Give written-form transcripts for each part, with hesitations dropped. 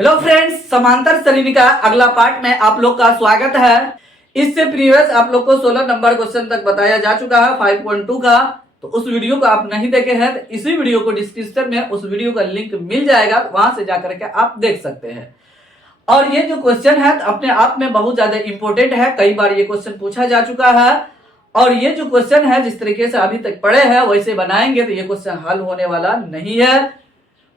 Hello friends, समांतर श्रेणी का अगला पार्ट में आप लोग का स्वागत है। इससे प्रीवियस आप लोग को 16 नंबर क्वेश्चन तक बताया जा चुका है 5.2 का। तो उस वीडियो को आप नहीं देखे हैं तो इसी वीडियो को डिस्क्रिप्शन में उस वीडियो का लिंक मिल जाएगा, वहां से जाकर के आप देख सकते हैं। और ये जो क्वेश्चन है अपने आप में बहुत ज्यादा इंपॉर्टेंट है, कई बार ये क्वेश्चन पूछा जा चुका है। और ये जो क्वेश्चन है जिस तरीके से अभी तक पढ़े हैं वैसे बनाएंगे तो ये क्वेश्चन हल होने वाला नहीं है।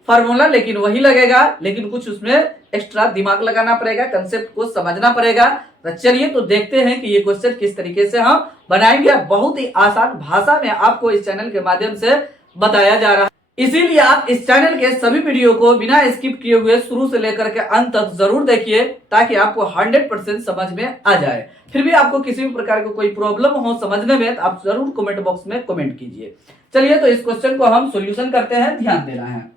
फार्मूला लेकिन वही लगेगा, लेकिन कुछ उसमें एक्स्ट्रा दिमाग लगाना पड़ेगा, कंसेप्ट को समझना पड़ेगा। तो चलिए तो देखते हैं कि ये क्वेश्चन किस तरीके से हम बनाएंगे। बहुत ही आसान भाषा में आपको इस चैनल के माध्यम से बताया जा रहा है, इसीलिए आप इस चैनल के सभी वीडियो को बिना स्किप किए हुए शुरू से लेकर के अंत तक जरूर देखिए, ताकि आपको 100% समझ में आ जाए। फिर भी आपको किसी भी प्रकार को कोई प्रॉब्लम हो समझने में तो आप जरूर कमेंट बॉक्स में कमेंट कीजिए। चलिए तो इस क्वेश्चन को हम सोल्यूशन करते हैं, ध्यान देना है।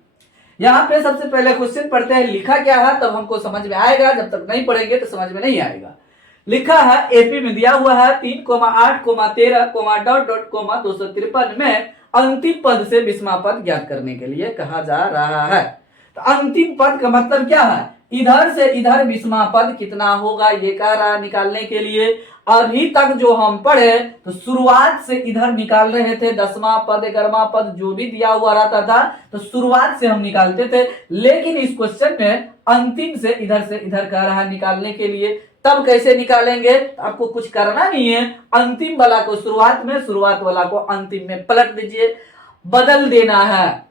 यहाँ पे सबसे पहले क्वेश्चन पढ़ते हैं, लिखा क्या है तब हमको समझ में आएगा, जब तक नहीं पढ़ेंगे तो समझ में नहीं आएगा। लिखा है एपी में दिया हुआ है 3,8,13,... 253 में अंतिम पद से 20वां पद ज्ञात करने के लिए कहा जा रहा है। तो अंतिम पद का मतलब क्या है, इधर से इधर 20वां पद कितना होगा ये कह रहा निकालने के लिए। अभी तक जो हम पढ़े तो शुरुआत से इधर निकाल रहे थे, 10वां पद 11वां पद जो भी दिया हुआ रहता था तो शुरुआत से हम निकालते थे। लेकिन इस क्वेश्चन में अंतिम से इधर कह रहा है निकालने के लिए। तब कैसे निकालेंगे, तो आपको कुछ करना नहीं है, अंतिम वाला को शुरुआत में, शुरुआत वाला को अंतिम में पलट दीजिए, बदल देना है,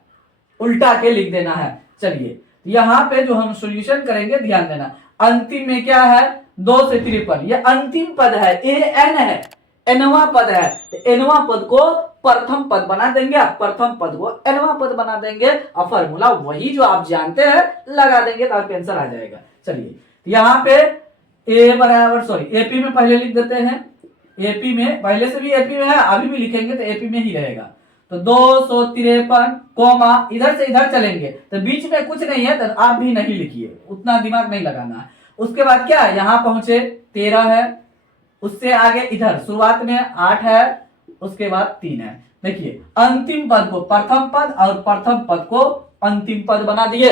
उल्टा के लिख देना है। चलिए यहाँ पे जो हम सॉल्यूशन करेंगे ध्यान देना, अंतिम में क्या है 2 से 53, ये अंतिम पद है, एन है, एनवा पद है। तो एनवा पद को प्रथम पद बना देंगे, प्रथम पद को एनवा पद बना देंगे और फॉर्मूला वही जो आप जानते हैं लगा देंगे तो आपका आंसर आ जाएगा। चलिए यहाँ पे एपी में पहले लिख देते हैं, एपी में पहले से भी एपी में है, अभी भी लिखेंगे तो एपी में ही रहेगा। तो 253 कोमा इधर से इधर चलेंगे तो बीच में कुछ नहीं है तो आप भी नहीं लिखिए, उतना दिमाग नहीं लगाना है। उसके बाद क्या है, यहाँ पहुंचे 13 है, उससे आगे इधर शुरुआत में 8 है, उसके बाद 3 है। देखिए अंतिम पद को प्रथम पद और प्रथम पद को अंतिम पद बना दिए।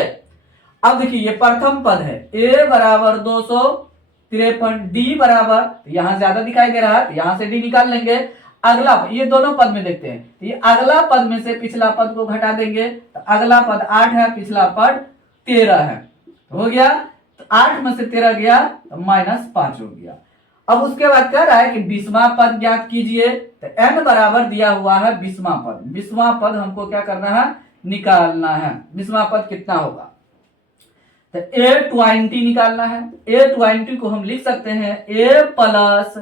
अब देखिए ये प्रथम पद है, a बराबर 253, डी बराबर, यहाँ ज्यादा दिखाई दे रहा है यहाँ से डी निकाल लेंगे। अगला ये दोनों पद में देखते हैं, तो ये अगला पद में से पिछला पद को घटा देंगे तो अगला पद 8 है, पिछला पद 13 है, हो गया। तो 8 में से 13 गया तो -5 हो गया। अब उसके बाद कह रहा है कि 20वां पद ज्ञात कीजिए। तो n बराबर दिया हुआ है 20वां पद, 20वां पद हमको क्या करना है, निकालना है। 20वां पद कितना होगा, तो a20 निकालना है। a20 को हम लिख सकते हैं a प्लस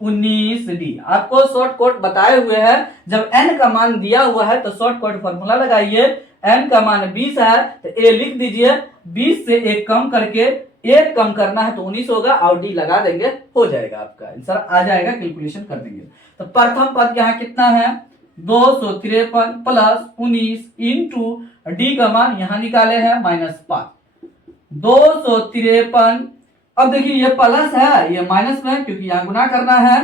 19d। आपको शॉर्ट कट बताए हुए हैं, जब n का मान दिया हुआ है तो शॉर्ट कट फॉर्मूला लगाइए। n का मान 20 है तो a लिख दीजिए, 20 से 1 कम करके 1 कम करना है तो 19 होगा और d लगा देंगे, हो जाएगा आपका आंसर आ जाएगा, कैलकुलेशन कर देंगे। तो प्रथम पद यहाँ कितना है 253 प्लस 19 इंटू डी का मान यहाँ निकाले हैं -5, 253। अब देखिए ये प्लस है ये माइनस में, क्योंकि यहाँ गुना करना है,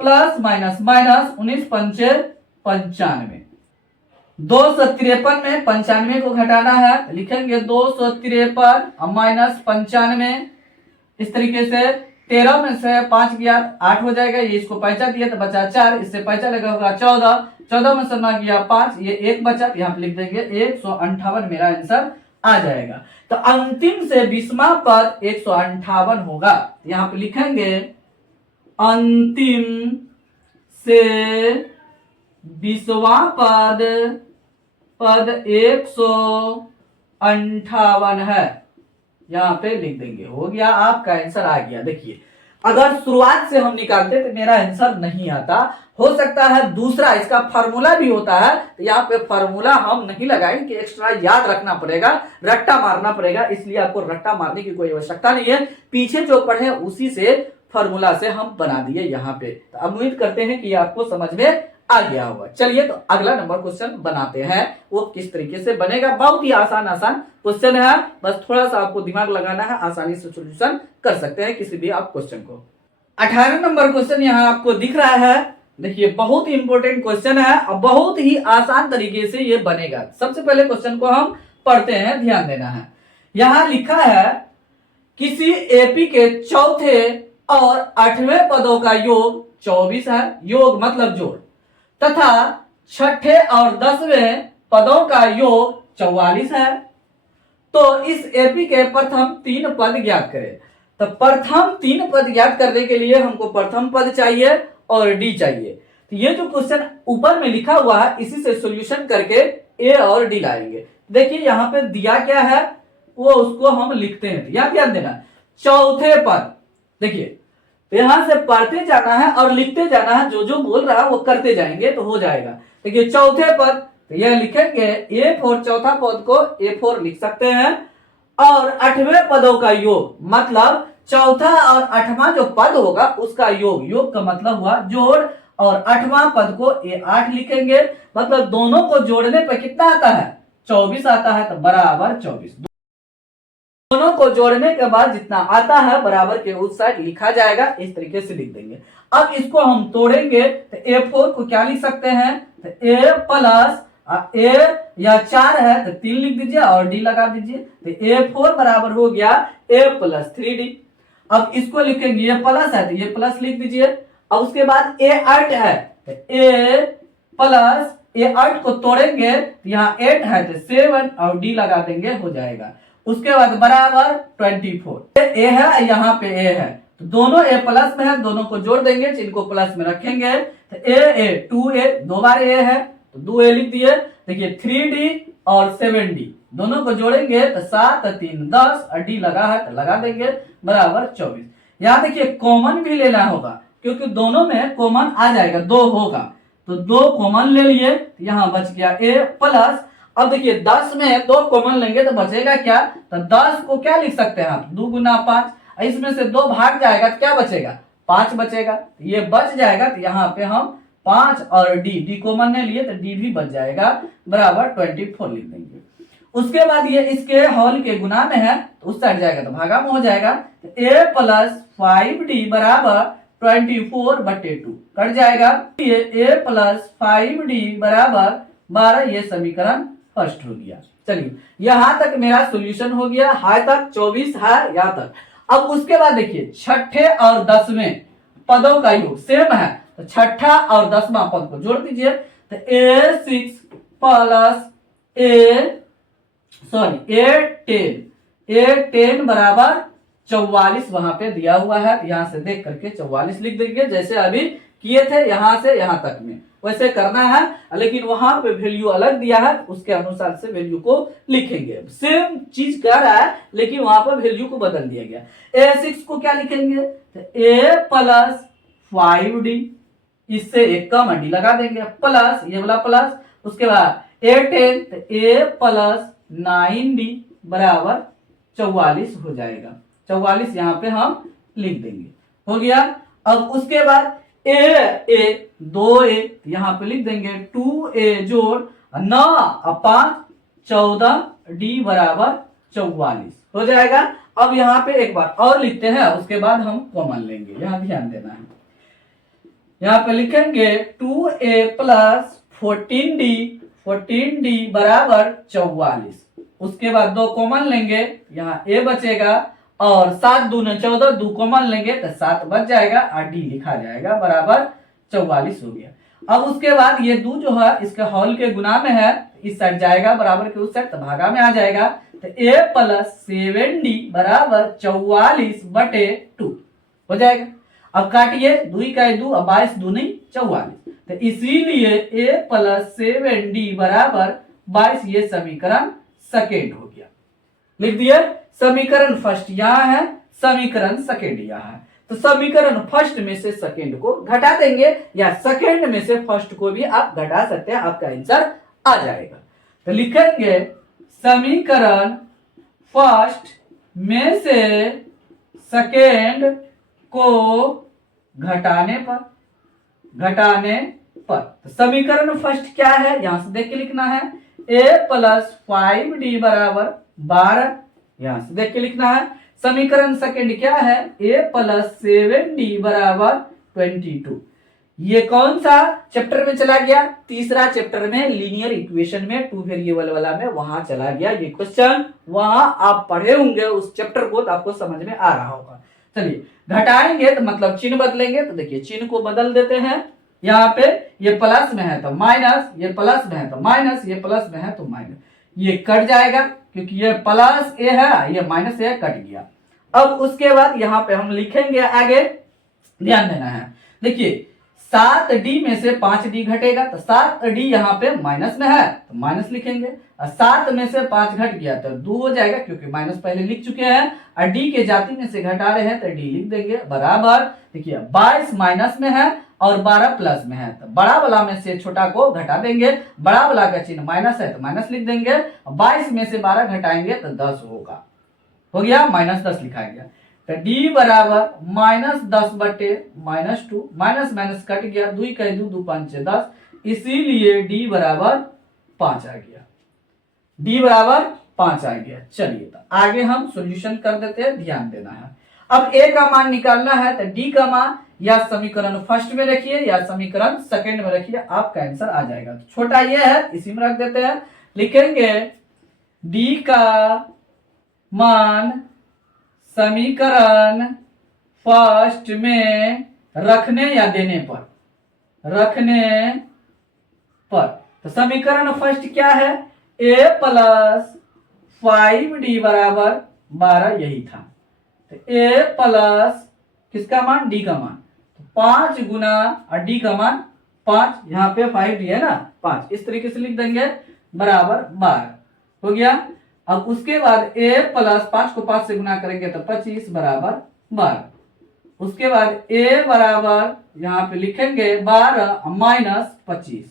प्लस माइनस माइनस 19 पंचे 95, 253 में 95 को घटाना है, लिखेंगे 253 माइनस 95। इस तरीके से 13 में से 5 गया 8 हो जाएगा, ये इसको पैंचा दिया तो बचा 4, इससे पैंचा लगा होगा 14, 14 में से 9 गया 5, ये 1 बचा, यहाँ पे लिख देंगे 158 मेरा आंसर आ जाएगा। तो अंतिम से 20वां पद 158 होगा, यहाँ पे लिखेंगे अंतिम से 20वां पद 158 है, यहाँ पे लिख देंगे, हो गया आपका आंसर आ गया। देखिए अगर शुरुआत से हम निकालते तो मेरा आंसर नहीं आता, हो सकता है दूसरा इसका फार्मूला भी होता है, तो यहाँ पे फार्मूला हम नहीं लगाएंगे कि एक्स्ट्रा याद रखना पड़ेगा, रट्टा मारना पड़ेगा, इसलिए आपको रट्टा मारने की कोई आवश्यकता नहीं है। पीछे जो पढ़े उसी से फार्मूला से हम बना दिए यहाँ पे। तो उम्मीद करते हैं कि आपको समझ में आ गया होगा। चलिए तो अगला नंबर क्वेश्चन बनाते हैं, वो किस तरीके से बनेगा। बहुत ही आसान क्वेश्चन है, बस थोड़ा सा आपको दिमाग लगाना है, आसानी से सॉल्यूशन कर सकते हैं किसी भी आप क्वेश्चन को। 18 नंबर क्वेश्चन यहाँ आपको दिख रहा है, देखिए बहुत ही इंपॉर्टेंट क्वेश्चन है और बहुत ही आसान तरीके से ये बनेगा। सबसे पहले क्वेश्चन को हम पढ़ते हैं, ध्यान देना है। यहां लिखा है किसी एपी के चौथे और 8वें पदों का योग 24 है, योग मतलब जोड़, तथा छठे और 10वें पदों का योग 44 है। तो इस एपी के प्रथम 3 पद ज्ञात करें। तो प्रथम 3 पद ज्ञात करने के लिए हमको प्रथम पद चाहिए और डी चाहिए। तो ये जो क्वेश्चन ऊपर में लिखा हुआ है इसी से सॉल्यूशन करके ए और डी लाएंगे। देखिए यहाँ पे दिया क्या है वो उसको हम लिखते हैं, यहाँ ध्यान देना। चौथे पद, देखिए यहां से पढ़ते जाना है और लिखते जाना है, जो जो बोल रहा है वो करते जाएंगे तो हो जाएगा। देखिए चौथे पद, तो यह लिखेंगे A4, चौथा पद को A4 लिख सकते हैं, और 8वें पदों का योग मतलब चौथा और 8वां जो पद होगा उसका योग, योग का मतलब हुआ जोड़, और 8वां पद को A8 लिखेंगे, मतलब दोनों को जोड़ने पर कितना आता है 24 आता है, तो बराबर 24। दोनों को जोड़ने के बाद जितना आता है बराबर के उस साइड लिखा जाएगा, इस तरीके से लिख देंगे। अब इसको हम तोड़ेंगे तो A4 को क्या लिख सकते हैं, तो A प्लस A या 4 है तो 3 लिख दीजिए और D लगा दीजिए, तो A4 बराबर हो गया A प्लस 3D। अब इसको लिखेंगे, ये प्लस है तो ये प्लस लिख दीजिए। अब उसके बाद A8 है तो A प्लस A8 को तोड़ेंगे तो यहाँ 8 है तो 7 और D लगा देंगे, हो जाएगा। उसके बाद बराबर 24। ए है यहाँ पे ए है तो दोनों ए प्लस में है, दोनों को जोड़ देंगे, जिनको प्लस में रखेंगे तो ए 2a, 2 बार ए है तो 2a लिख दिए। देखिए 3d और 7d दोनों को जोड़ेंगे तो 7 3 10 और d लगा है तो लगा देंगे, बराबर 24। यहाँ देखिए कॉमन भी लेना होगा क्योंकि दोनों में कॉमन आ जाएगा, 2 होगा तो 2 कॉमन ले लिए, यहाँ बच गया a प्लस। अब देखिए 10 में 2 कॉमन लेंगे तो बचेगा क्या, तो 10 को क्या लिख सकते हैं आप 2 गुना 5, इसमें से 2 भाग जाएगा तो क्या बचेगा 5 बचेगा, ये बच जाएगा। तो यहाँ पे हम 5 और डी कॉमन ने लिए तो डी भी बच जाएगा, बराबर 24 लिख देंगे। उसके बाद ये इसके होल के गुना में है तो उस साइड जाएगा तो भागा में हो जाएगा, तो a प्लस 5d बराबर 24/2 कट जाएगा। ये a प्लस 5d बराबर 12, ये समीकरण फर्स्ट हो गया। चलिए यहां तक मेरा सॉल्यूशन हो गया, हाई तक 24 है यहां तक। अब उसके बाद देखिए छठे और 10वें पदों का योग सेम है, तो छठा और 10वां पद को जोड़ दीजिए, तो A6 प्लस A10 बराबर 44 वहां पे दिया हुआ है, यहां से देख करके 44 लिख देंगे, जैसे अभी किए थे यहां से यहां तक में वैसे करना है, लेकिन वहां पे वैल्यू अलग दिया है उसके अनुसार से वैल्यू को लिखेंगे। सेम चीज कह रहा है लेकिन वहां पर वैल्यू को बदल दिया गया। A6 को क्या लिखेंगे, तो A प्लस 5d, इससे एक कम डी लगा देंगे, प्लस ये वाला प्लस, उसके बाद A10 तो A प्लस 9d बराबर 44 हो जाएगा, 44 यहाँ पे हम लिख देंगे, हो गया। अब उसके बाद A 2a यहाँ पे लिख देंगे, 2a जोड़ 9 और 5 14d बराबर 44 हो जाएगा। अब यहाँ पे एक बार और लिखते हैं, उसके बाद हम कॉमन लेंगे, यहाँ ध्यान देना है। यहाँ पे लिखेंगे 2a प्लस 14d बराबर 44, उसके बाद 2 कॉमन लेंगे, यहाँ a बचेगा, और 7 दूने 14, 2 कॉमन लेंगे तो 7 बच जाएगा और डी लिखा जाएगा, बराबर 44 हो गया। अब उसके बाद ये 2 जो है इसके होल के गुना में है, इस साइड जाएगा बराबर के उस साइड तो भागा में आ जाएगा, तो a प्लस 7d बराबर 44/2 हो जाएगा। अब काटिए, 2 का 2 और 22 दूनी 44, तो इसीलिए a प्लस 7d बराबर 22, ये समीकरण सेकेंड हो गया। लिख दिए, समीकरण फर्स्ट यहाँ है, समीकरण सेकेंड यहाँ है, तो समीकरण फर्स्ट में से सेकेंड को घटा देंगे या सेकेंड में से फर्स्ट को भी आप घटा सकते हैं, आपका आंसर आ जाएगा। तो लिखेंगे समीकरण फर्स्ट में से सेकेंड को घटाने पर तो समीकरण फर्स्ट क्या है यहां से देख के लिखना है, a प्लस 5d बराबर 12, यहां से देख के लिखना है। समीकरण सेकेंड क्या है, a प्लस 7d बराबर 22, ये कौन सा चैप्टर में चला गया? तीसरा चैप्टर में, लीनियर इक्वेशन में, टू वेरिएबल वाला में, वहां चला गया ये क्वेश्चन। वहां आप पढ़े होंगे उस चैप्टर को, तो आपको समझ में आ रहा होगा। चलिए, घटाएंगे तो मतलब चिन्ह बदलेंगे, तो देखिए चिन्ह को बदल देते हैं। यहाँ पे ये प्लस में है तो माइनस, ये प्लस में है तो माइनस, ये प्लस में है तो माइनस, ये कट जाएगा क्योंकि ये प्लस ए है, ये माइनस ए कट गया। अब उसके बाद यहाँ पे हम लिखेंगे आगे, ध्यान देना है। देखिए 7d में से 5d घटेगा, तो 7d यहाँ पे माइनस में है तो माइनस लिखेंगे, और 7 में से 5 घट गया तो 2 हो जाएगा क्योंकि माइनस पहले लिख चुके हैं, और d के जाति में से घटा रहे हैं तो d लिख देंगे बराबर। देखिए 22 माइनस में है और 12 प्लस में है, तो बड़ा वाला में से छोटा को घटा देंगे, बड़ा वाला का चिन्ह माइनस है तो माइनस लिख देंगे, 22 में से 12 घटाएंगे तो 10 होगा, हो गया -10 लिखा गया। तो d बराबर -10 बटे -2, माइनस माइनस कट गया, 2 का 2, 2 5 10, इसीलिए d बराबर 5 आ गया, d बराबर 5 आ गया। चलिए तो आगे हम सॉल्यूशन कर देते हैं, ध्यान देना है। अब a का मान निकालना है, तो d का मान या समीकरण फर्स्ट में रखिए या समीकरण सेकंड में रखिए, आपका आंसर आ जाएगा। तो छोटा ये है, इसी में रख देते हैं, लिखेंगे d का मान समीकरण फर्स्ट में रखने या देने पर, रखने पर, तो समीकरण फर्स्ट क्या है? a प्लस 5d बराबर 12, यही था। तो a प्लस किसका मान? d का मान, तो 5 गुना और d का मान 5, यहाँ पे 5d है ना, 5, इस तरीके से लिख देंगे बराबर 12, हो गया। अब उसके बाद a प्लस 5 को 5 से गुना करेंगे तो 25 बराबर 12, उसके बाद a बराबर यहाँ पे लिखेंगे 12 माइनस 25,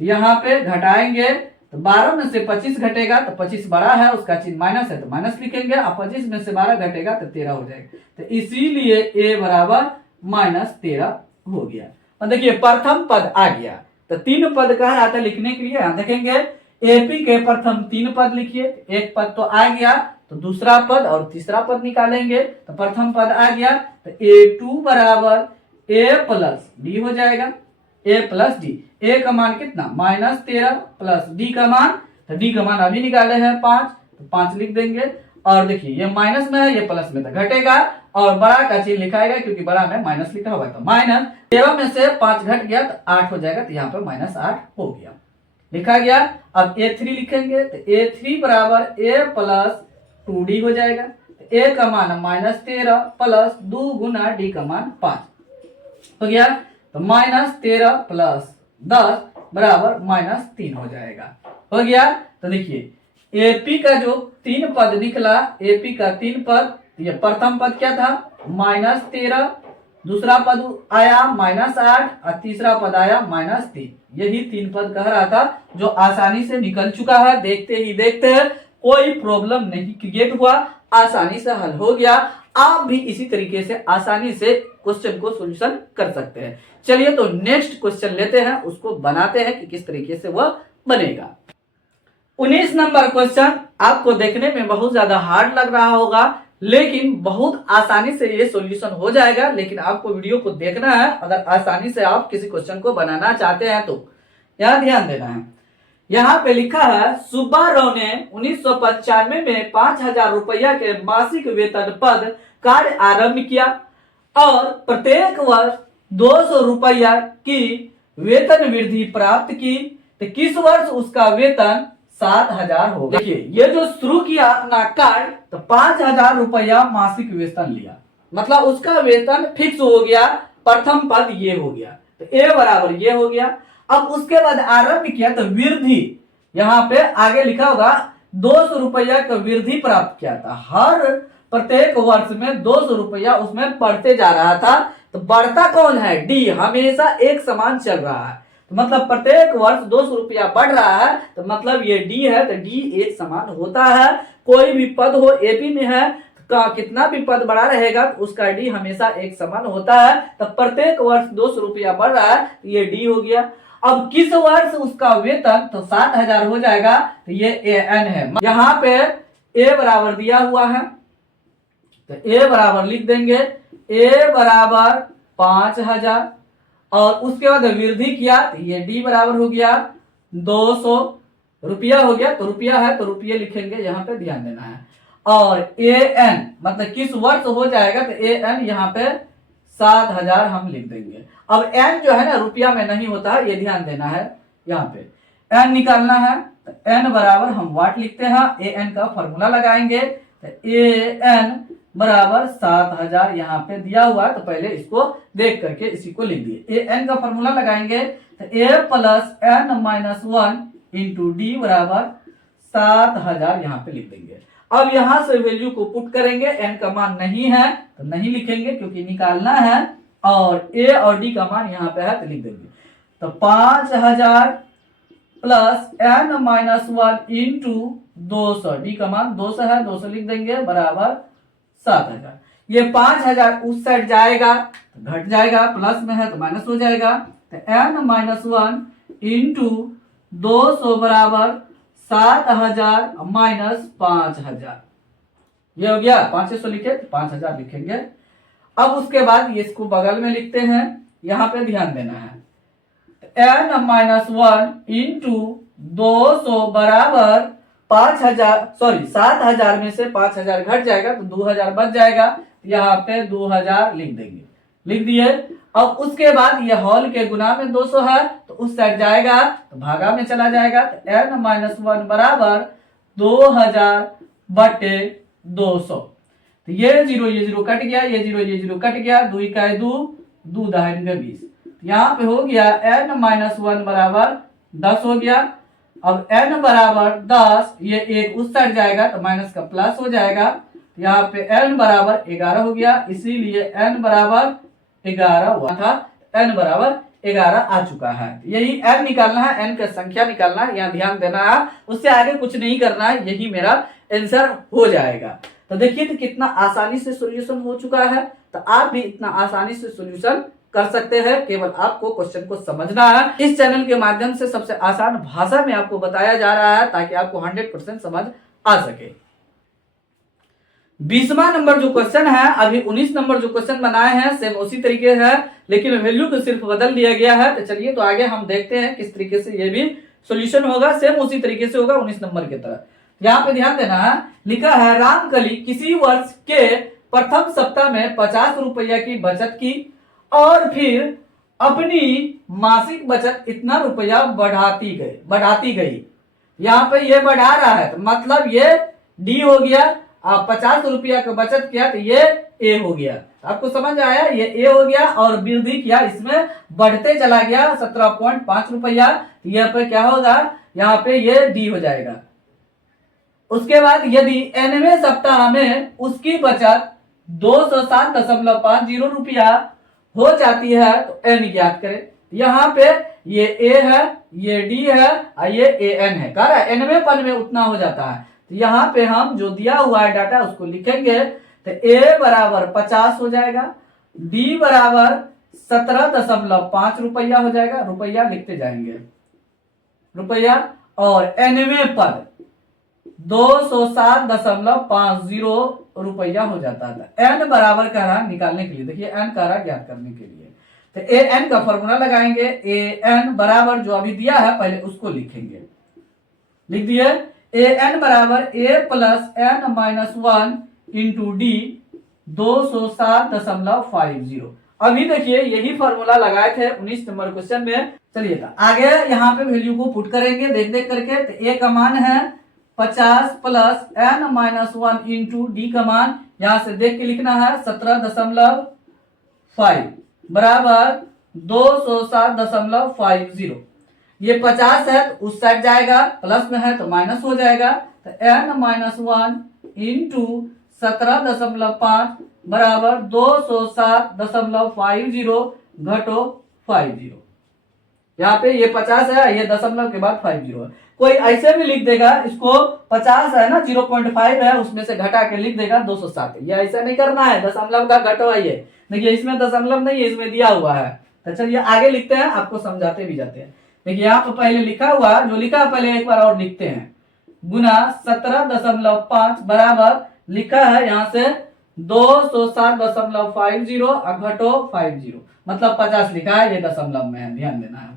यहाँ पे घटाएंगे तो 12 में से 25 घटेगा तो 25 बड़ा है, उसका चिन्ह माइनस है तो माइनस लिखेंगे, अब 25 में से 12 घटेगा तो 13 हो जाएगा, तो इसीलिए a बराबर -13 हो गया। और देखिए प्रथम पद आ गया, तो 3 पद कह रहा था लिखने के लिए, यहाँ देखेंगे एपी के प्रथम 3 पद लिखिए, एक पद तो आ गया, तो दूसरा पद और तीसरा पद निकालेंगे, तो प्रथम पद आ गया, तो a2 बराबर a प्लस d हो जाएगा, a प्लस डी, a का मान कितना? -13 प्लस d का मान, तो d का मान अभी निकाले हैं 5, तो 5 लिख देंगे, और देखिए ये माइनस में है, ये प्लस में, तो घटेगा और बड़ा का चिन्ह लिखाएगा क्योंकि बड़ा में माइनस लिखा हुआ है, तो माइनस 13 में से 5 घट गया तो 8 हो जाएगा, तो यहाँ पे -8 हो गया, लिखा गया। अब a3 लिखेंगे, तो a3 बराबर a प्लस 2d हो जाएगा, तो a का मान -13 प्लस 2 गुना d का मान 5 हो गया, तो -13 प्लस 10 बराबर -3 हो जाएगा, हो गया। तो देखिए एपी का जो 3 पद निकला, एपी का 3 पद, ये प्रथम पद क्या था? -13, दूसरा पद आया -8 और तीसरा पद आया -3, यही 3 पद कह रहा था जो आसानी से निकल चुका है, देखते ही देखते कोई प्रॉब्लम नहीं क्रिएट हुआ, आसानी से हल हो गया। आप भी इसी तरीके से आसानी से क्वेश्चन को सॉल्यूशन कर सकते हैं। चलिए तो नेक्स्ट क्वेश्चन लेते हैं, उसको बनाते हैं कि किस तरीके से वह बनेगा। 19 नंबर क्वेश्चन आपको देखने में बहुत ज्यादा हार्ड लग रहा होगा, लेकिन बहुत आसानी से ये सॉल्यूशन हो जाएगा, लेकिन आपको वीडियो को देखना है अगर आसानी से आप किसी क्वेश्चन को बनाना चाहते हैं तो। यहाँ ध्यान देना है, यहाँ पे लिखा है सुब्बाराव ने 1995 में 5000 रुपया के मासिक वेतन पद कार्य आरंभ किया और प्रत्येक वर्ष 200 रुपया की वेतन वृद्धि प्राप्त की, तो किस वर्ष उसका वेतन 7000 होगा। देखिए ये जो शुरू किया अपना कार्य, तो 5000 रुपया मासिक वेतन लिया, मतलब उसका वेतन फिक्स हो गया, प्रथम पद ये हो गया, तो a बराबर ये हो गया। अब उसके बाद आरंभ किया तो वृद्धि, यहाँ पे आगे लिखा होगा 200 रुपया का वृद्धि प्राप्त किया था, हर प्रत्येक वर्ष में 200 रुपया उसमें बढ़ते जा रहा था, तो बढ़ता कौन है? डी, हमेशा एक समान चल रहा है, तो मतलब प्रत्येक वर्ष 200 रुपया बढ़ रहा है, तो मतलब ये डी है, तो डी एक समान होता है। कोई भी पद हो एपी में है का कितना भी पद बढ़ा रहेगा तो उसका डी हमेशा एक समान होता है, तो प्रत्येक वर्ष 200 रुपया बढ़ रहा है, तो ये डी हो गया। अब किस वर्ष उसका वेतन, तो 7000 हो जाएगा, तो ये एन है, यहाँ पे ए बराबर दिया हुआ है, तो ए बराबर लिख देंगे, ए बराबर 5000 और उसके बाद वृद्धि किया तो ये डी बराबर हो गया 200 रुपया हो गया, तो रुपया है तो रुपये लिखेंगे, यहाँ पे ध्यान देना है। और ए एन मतलब किस वर्ष हो जाएगा तो ए एन यहाँ पे 7000 हम लिख देंगे। अब एन जो है ना रुपया में नहीं होता है, ये ध्यान देना है। यहाँ पे एन निकालना है तो एन बराबर हम वाट लिखते हैं, ए एन का फॉर्मूला लगाएंगे तो ए एन बराबर 7000 यहाँ पे दिया हुआ है, तो पहले इसको देख करके इसी को लिख दिए। ए एन का फॉर्मूला लगाएंगे तो a plus N minus 1 into d बराबर 7000 यहाँ पे लिख देंगे। अब यहां से वैल्यू को पुट करेंगे, एन का मान नहीं है तो नहीं लिखेंगे क्योंकि निकालना है, और ए और डी का मान यहाँ पे है तो लिख देंगे। तो 5000 plus N minus 1 into 200, D का मान 200 है, 200 लिख देंगे बराबर 7000। ये 5000 उस साइड जाएगा तो घट जाएगा, प्लस में है तो माइनस हो जाएगा, तो एन माइनस 1 इंटू 200 बराबर 7000 माइनस 5000। ये हो गया, 500 लिखे तो 5000 लिखेंगे। अब उसके बाद ये इसको बगल में लिखते हैं, यहां पे ध्यान देना है। एन माइनस 1 इंटू 200 बराबर 7000 में से 5000 घट जाएगा तो 2000 बच जाएगा, यहाँ पे 2000 लिख देंगे, लिख दिए। अब उसके बाद ये हॉल के गुना में 200 है तो उस साइड जाएगा तो भागा में चला जाएगा, तो एन माइनस 1 बराबर 2000 बटे 200। तो ये जीरो कट गया, ये जीरो कट गया, 2 का 2, 2 दहाई 20। यहाँ पे हो गया एन माइनस 1 बराबर 10 हो गया। अब एन बराबर 10, ये एक उस साइड जाएगा तो माइनस का प्लस हो जाएगा, यहाँ पे एन बराबर 11 हो गया, इसीलिए एन बराबर 11 हुआ था, एन बराबर 11 आ चुका है। यही एन निकालना है, एन का संख्या निकालना है, यहाँ ध्यान देना है, उससे आगे कुछ नहीं करना है, यही मेरा आंसर हो जाएगा। तो देखिए तो कितना आसानी से सॉल्यूशन हो चुका है। तो आप भी इतना आसानी से सॉल्यूशन कर सकते हैं, केवल आपको क्वेश्चन को समझना है। इस चैनल के माध्यम से सबसे आसान भाषा में आपको बताया जा रहा है ताकि आपको 100% समझ आ सके। 20वां नंबर जो क्वेश्चन है, अभी 19 नंबर जो क्वेश्चन बनाए हैं सेम उसी तरीके है, लेकिन वैल्यू को सिर्फ बदल दिया गया है। तो चलिए तो आगे हम देखते हैं किस तरीके से ये भी सॉल्यूशन होगा, सेम उसी तरीके से होगा 19 नंबर की तरह। यहाँ पे ध्यान देना है, लिखा है रामकली किसी वर्ष के प्रथम सप्ताह में 50 रुपया की बचत की और फिर अपनी मासिक बचत इतना रुपया बढ़ाती गई। यहाँ पे ये बढ़ा रहा है तो मतलब ये डी हो गया, 50 रुपया का बचत किया तो ये ए हो गया। आपको समझ आया, ये ए हो गया, और वृद्धि किया इसमें बढ़ते चला गया 17.5 रुपया, यहाँ पे क्या होगा, यहाँ पे ये डी हो जाएगा। उसके बाद यदि एनवें सप्ताह में उसकी बचत 207.50 रुपया हो जाती है तो एन ज्ञात करें। यहाँ पे ये ए है, ये डी है और ये ए एन है, कह रहा है एनवें पद में उतना हो जाता है। तो यहाँ पे हम जो दिया हुआ है डाटा उसको लिखेंगे, तो ए बराबर 50 हो जाएगा, डी बराबर 17.5 रुपया हो जाएगा, रुपया लिखते जाएंगे रुपया, और एनवें पद 207.50 रुपया हो जाता था। एन बराबर कह रहा निकालने के लिए, देखिए एन कह रहा ज्ञात करने के लिए, तो ए एन का फॉर्मूला लगाएंगे, ए एन बराबर जो अभी दिया है पहले उसको लिखेंगे, लिख दिए। ए एन बराबर a plus N minus 1 into d 207.50। अभी देखिए यही फॉर्मूला लगाए थे 19 नंबर क्वेश्चन में। चलिए आगे यहाँ पे वैल्यू को पुट करेंगे देख देख करके। तो ए का मान है 50 plus N minus 1 into D का मान यहां से देख के लिखना है 17.5 बराबर 207.50। ये 50 है तो उस साइड जाएगा, प्लस में है तो माइनस हो जाएगा, तो एन माइनस 1 इंटू 17.5 बराबर 207.50 घटो 50। यहाँ पे ये 50 है, ये दशमलव के बाद 50 है। कोई ऐसे भी लिख देगा, इसको 50 है ना 0.5 है उसमें से घटा के लिख देगा 207। ये ऐसा नहीं करना है, दशमलव का घटो है। ये देखिए इसमें दशमलव नहीं है, इसमें दिया हुआ है। तो चलिए आगे लिखते हैं, आपको समझाते भी जाते हैं। देखिए यहाँ पे पहले लिखा हुआ, जो लिखा है पहले एक बार और लिखते हैं, गुना 17.5 बराबर लिखा है यहाँ से 207.50 और घटो 50, मतलब 50 लिखा है, ये दशमलव में है, ध्यान देना है।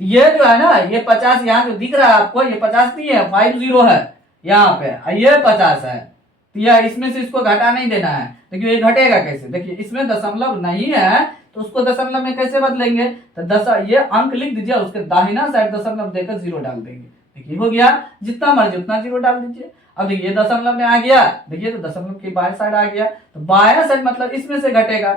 तो ये जो है ना, ये 50 यहाँ जो दिख रहा है आपको, ये 50 नहीं है, 50 है यहाँ पे, ये 50 है। तो यह इसमें से इसको घटा नहीं देना है। देखिए ये घटेगा कैसे, देखिए इसमें दशमलव नहीं है तो उसको दशमलव में कैसे बदलेंगे, तो ये अंक लिख दीजिए, उसके दाहिना साइड दशमलव देकर 0 डाल देंगे। देखिए हो गया, जितना मर्जी उतना 0 डाल दीजिए। अब देखिए दशमलव में आ गया, देखिए तो दशमलव की बाएं साइड आ गया, तो बाएं साइड मतलब इसमें से घटेगा,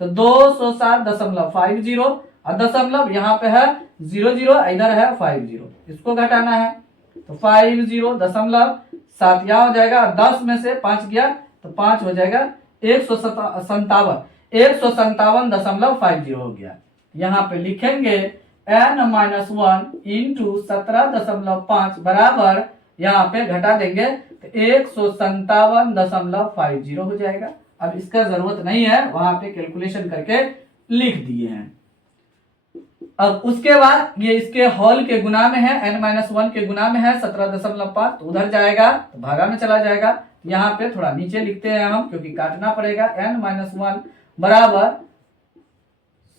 तो 207.50 और दशमलव यहाँ पे है 00, इधर है 50, इसको घटाना है। तो 50.7 यहाँ हो जाएगा, 10 में से 5 गया तो 5 हो जाएगा 157.50 हो गया। यहाँ पे लिखेंगे n-1 इंटू 17.5 बराबर, यहाँ पे घटा देंगे तो 157.50 हो जाएगा। अब इसका जरूरत नहीं है, वहां पे कैलकुलेशन करके लिख दिए हैं। अब उसके बाद ये इसके हॉल के गुना में है, n-1 के गुना में है 17.5, तो उधर जाएगा तो भागा में चला जाएगा। यहाँ पे थोड़ा नीचे लिखते हैं हम, क्योंकि काटना पड़ेगा। n-1 बराबर,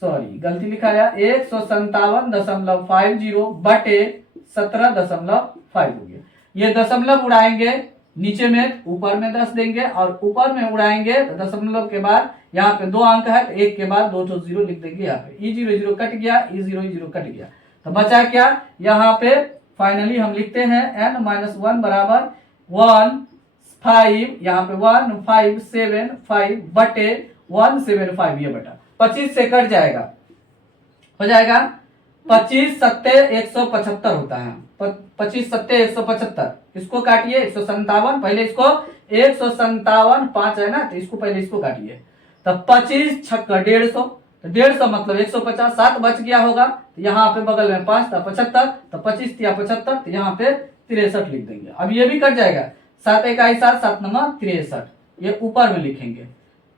सॉरी गलती लिखा है, 157.50 बटे 17.5 हो गया। ये दशमलव उड़ाएंगे नीचे में, ऊपर में 10 देंगे, और ऊपर में उड़ाएंगे तो दशमलव के बाद यहाँ पे 2 अंक है, तो 1 के बाद 2 0 लिख देंगे। यहाँ पे E0 कट गया, E0 कट गया, तो बचा क्या, यहाँ पे फाइनली हम लिखते हैं n-1 बराबर 15, यहाँ पे 1575 बटे 175, ये बटा 25 से कट जाएगा, हो जाएगा 25 सत्ते 175 होता है, 25 सत्ते 175, इसको काटिए 157, पहले इसको 157 5 है ना, तो इसको पहले इसको काटिए, तो 25 छक्का 150, तो 150 मतलब 150, 7 बच गया होगा, तो यहाँ पे बगल में 5 था 75, तो 25 या 75, तो यहाँ पे 63 लिख देंगे। अब ये भी कट जाएगा, 7 1 7, 7 9 63, ये ऊपर में लिखेंगे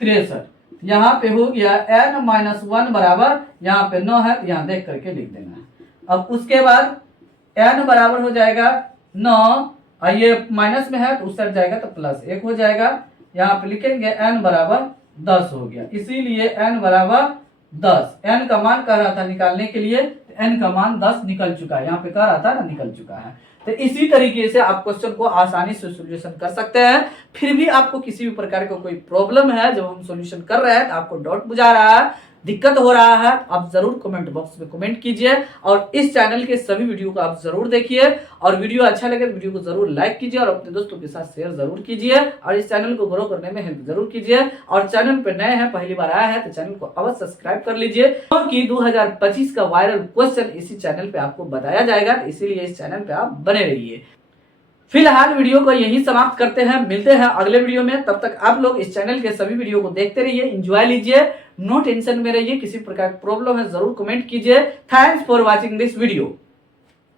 63, यहाँ पे हो गया n-1 बराबर, यहाँ पे 9 है तो यहाँ देख करके लिख देना है। अब उसके बाद n बराबर हो जाएगा 9, और ये माइनस में है तो उस साइड जाएगा तो +1 हो जाएगा। यहाँ पे लिखेंगे n बराबर 10 हो गया, इसीलिए n बराबर 10। n का मान कह रहा था निकालने के लिए, तो n का मान 10 निकल चुका है, यहाँ पे कह रहा था ना निकल चुका है। तो इसी तरीके से आप क्वेश्चन को आसानी से सॉल्यूशन कर सकते हैं। फिर भी आपको किसी भी प्रकार का कोई प्रॉब्लम है, जब हम सॉल्यूशन कर रहे हैं, आपको डाउट बुझा रहा है, दिक्कत हो रहा है, आप जरूर कमेंट बॉक्स में कमेंट कीजिए, और इस चैनल के सभी वीडियो को आप जरूर देखिए, और वीडियो अच्छा लगे तो वीडियो को जरूर लाइक कीजिए और अपने दोस्तों के साथ शेयर जरूर कीजिए, और इस चैनल को ग्रो करने में हेल्प जरूर कीजिए। और चैनल पर नए हैं, पहली बार आया है तो चैनल को अवश्य सब्सक्राइब कर लीजिए, क्योंकि 2025 का वायरल क्वेश्चन इसी चैनल पे आपको बताया जाएगा, इसीलिए इस चैनल पे आप बने रहिए। फिलहाल वीडियो को यही समाप्त करते हैं, मिलते हैं अगले वीडियो में। तब तक आप लोग इस चैनल के सभी वीडियो को देखते रहिए, एंजॉय लीजिए, नो टेंशन में रहिए। किसी प्रकार की प्रॉब्लम है जरूर कमेंट कीजिए। Thanks for watching this video.